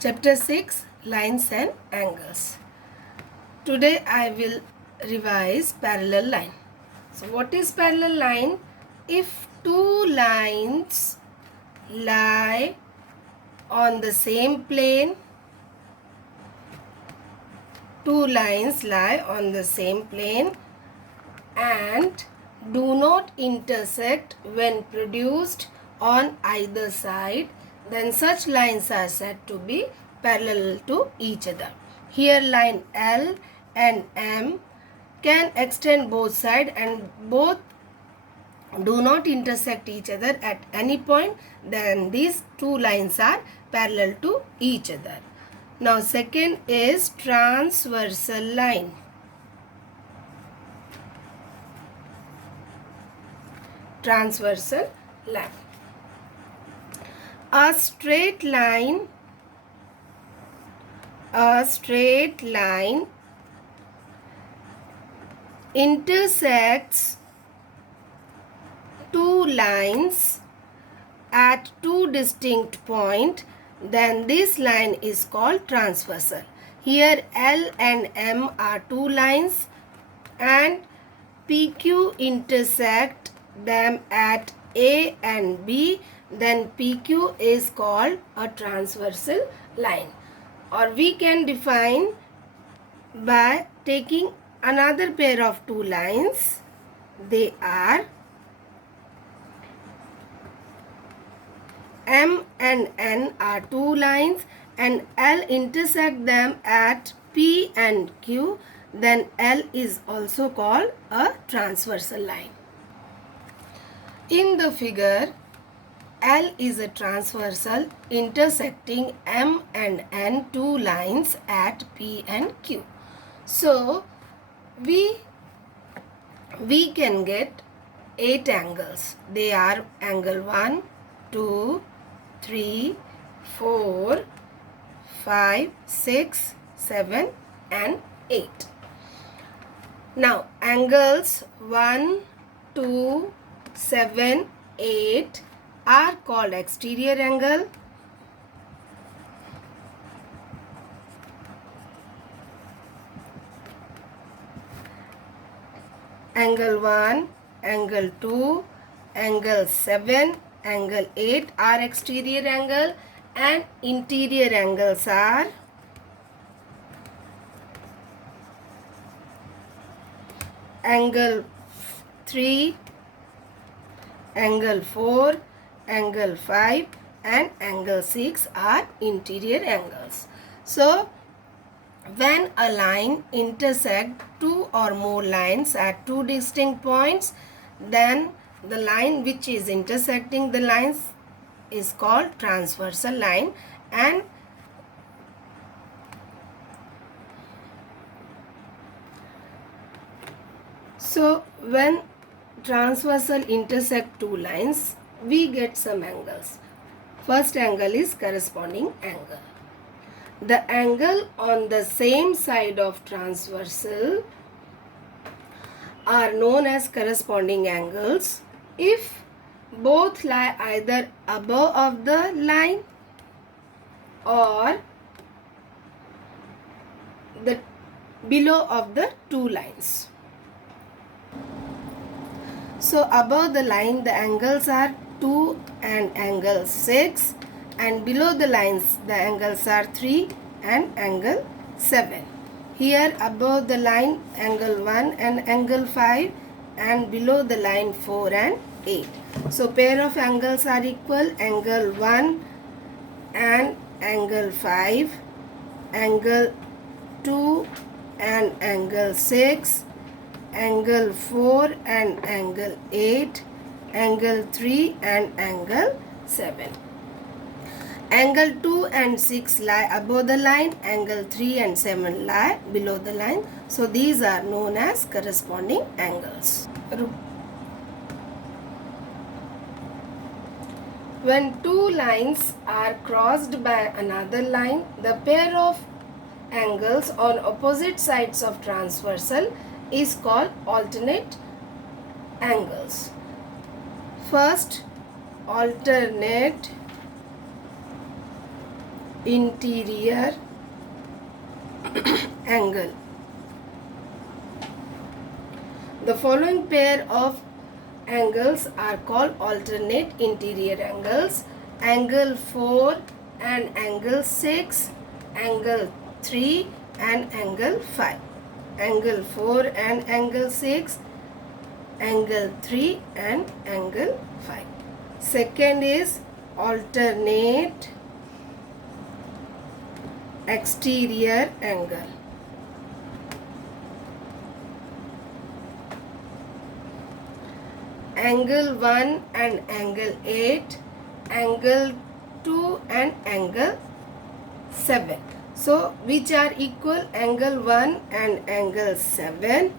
Chapter 6, Lines and Angles. Today I will revise parallel line. So what is parallel line? If two lines lie on the same plane, and do not intersect when produced on either side, then such lines are said to be parallel to each other. Here line L and M can extend both sides and both do not intersect each other at any point, then these two lines are parallel to each other. Now second is transversal line. Transversal line. A straight line intersects two lines at two distinct points, then this line is called transversal. Here L and M are two lines and PQ intersect them at A and B, then PQ is called a transversal line. Or we can define by taking another pair of two lines. They are M and N are two lines and L intersect them at P and Q, then L is also called a transversal line. In the figure, L is a transversal intersecting M and N two lines at P and Q. So, we can get 8 angles. They are angle 1, 2, 3, 4, 5, 6, 7 and 8. Now angles 1, 2, 7, 8 are called exterior angle. Angle 1, angle 2, angle 7, angle 8 are exterior angle, and interior angles are angle 3, angle 4, angle 5 and angle 6 are interior angles. So, when a line intersects two or more lines at two distinct points, then the line which is intersecting the lines is called transversal line. And so when transversal intersect two lines, we get some angles. First angle is corresponding angle. The angle on the same side of transversal are known as corresponding angles if both lie either above of the line or the below of the two lines. So above the line the angles are 2 and angle 6, and below the lines the angles are 3 and angle 7. Here above the line angle 1 and angle 5, and below the line 4 and 8. So pair of angles are equal. Angle 1 and angle 5, angle 2 and angle 6, angle 4 and angle 8, angle 3 and angle 7. Angle 2 and 6 lie above the line, angle 3 and 7 lie below the line. So these are known as corresponding angles. When two lines are crossed by another line, the pair of angles on opposite sides of transversal is called alternate angles. First, alternate interior angle. The following pair of angles are called alternate interior angles: angle 4 and angle 6, angle 3 and angle 5. Angle 4 and angle 6, angle 3 and angle 5. Second is alternate exterior angle. Angle 1 and angle 8, angle 2 and angle 7. So, which are equal? Angle 1 and angle 7,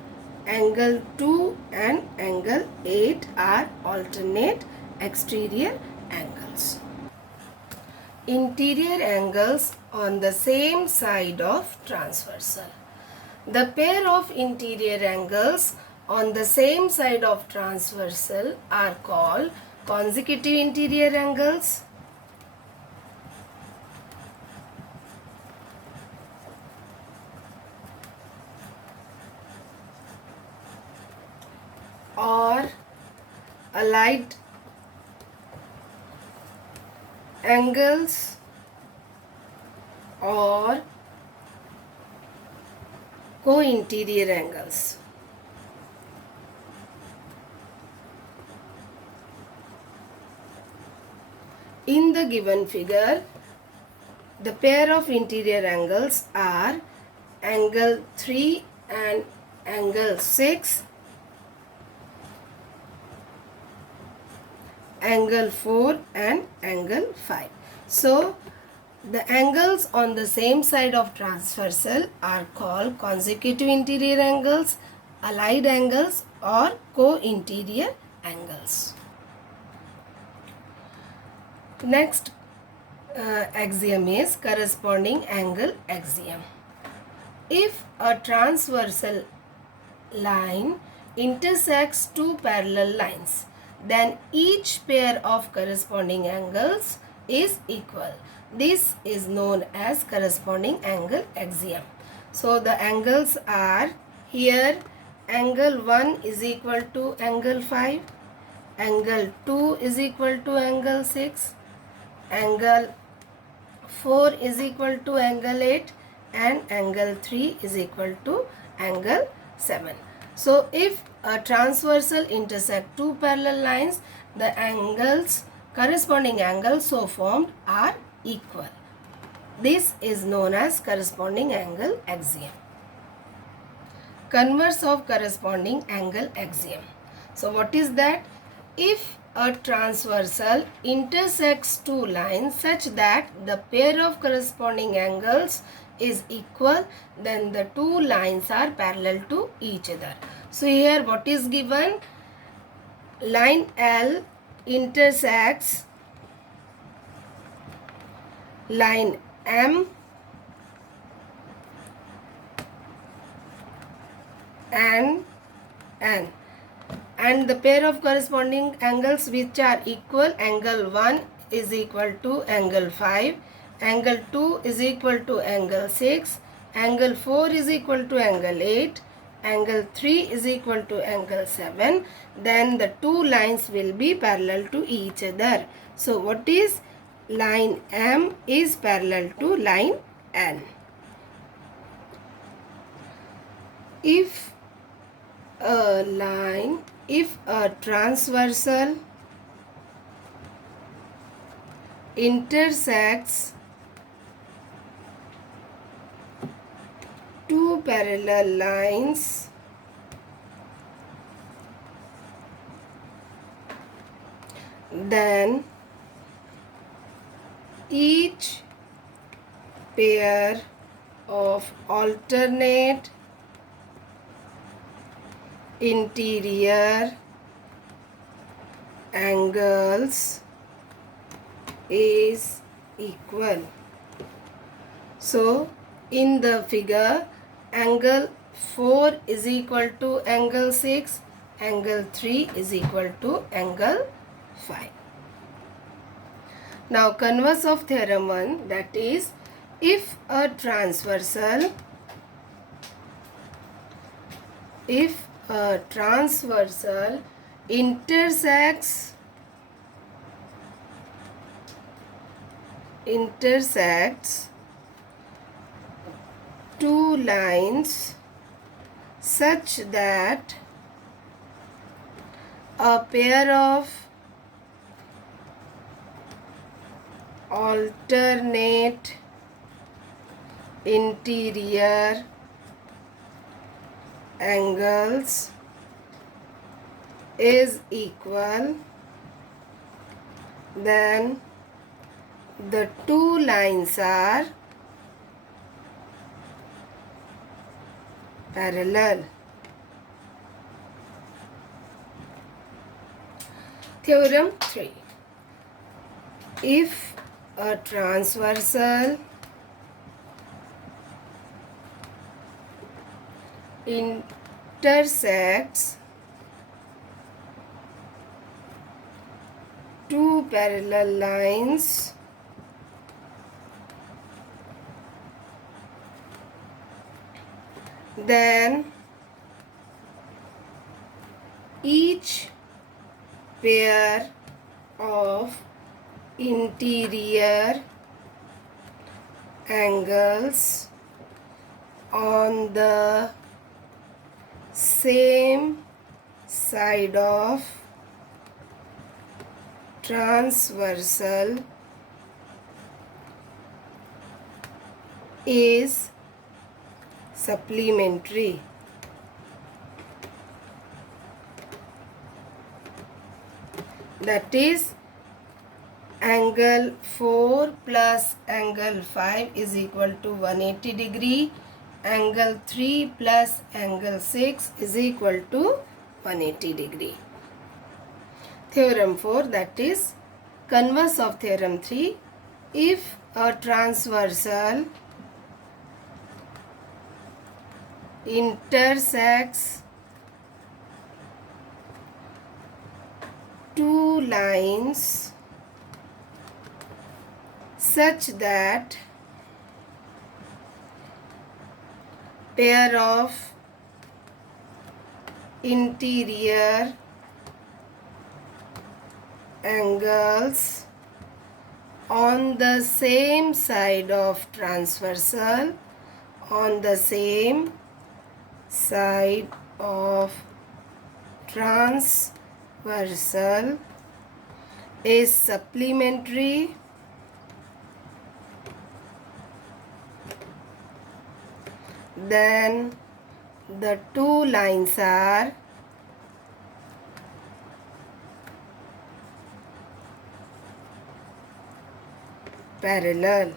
angle 2 and angle 8 are alternate exterior angles. Interior angles on the same side of transversal. The pair of interior angles on the same side of transversal are called consecutive interior angles, or allied angles, or co-interior angles. In the given figure, the pair of interior angles are angle 3 and angle 6, angle 4 and angle 5. So, the angles on the same side of transversal are called consecutive interior angles, allied angles, or co-interior angles. Next axiom is corresponding angle axiom. If a transversal line intersects two parallel lines, then each pair of corresponding angles is equal. This is known as corresponding angle axiom. So the angles are here: angle 1 is equal to angle 5, angle 2 is equal to angle 6, angle 4 is equal to angle 8, and angle 3 is equal to angle 7. So if a transversal intersect two parallel lines, the angles, corresponding angles so formed are equal. This is known as corresponding angle axiom. Converse of corresponding angle axiom. So what is that? If a transversal intersects two lines such that the pair of corresponding angles is equal, then the two lines are parallel to each other. So here what is given? Line L intersects line M and N, and the pair of corresponding angles which are equal: angle 1 is equal to angle 5, angle 2 is equal to angle 6, angle 4 is equal to angle 8, angle 3 is equal to angle 7, then the two lines will be parallel to each other. So what is? Line M is parallel to line N. If a transversal intersects two parallel lines, then each pair of alternate interior angles is equal. So in the figure, angle 4 is equal to angle 6, angle 3 is equal to angle 5. Now converse of theorem 1, that is, if a transversal intersects two lines such that a pair of alternate interior angles is equal, then the two lines are parallel. Theorem 3. If a transversal intersects two parallel lines then each pair of interior angles on the same side of transversal is supplementary. That is, angle 4 plus angle 5 is equal to 180 degree. Angle 3 plus angle 6 is equal to 180 degree. Theorem 4, that is, converse of theorem 3. If a transversal intersects two lines such that pair of interior angles on the same side of transversal is supplementary, then the two lines are parallel.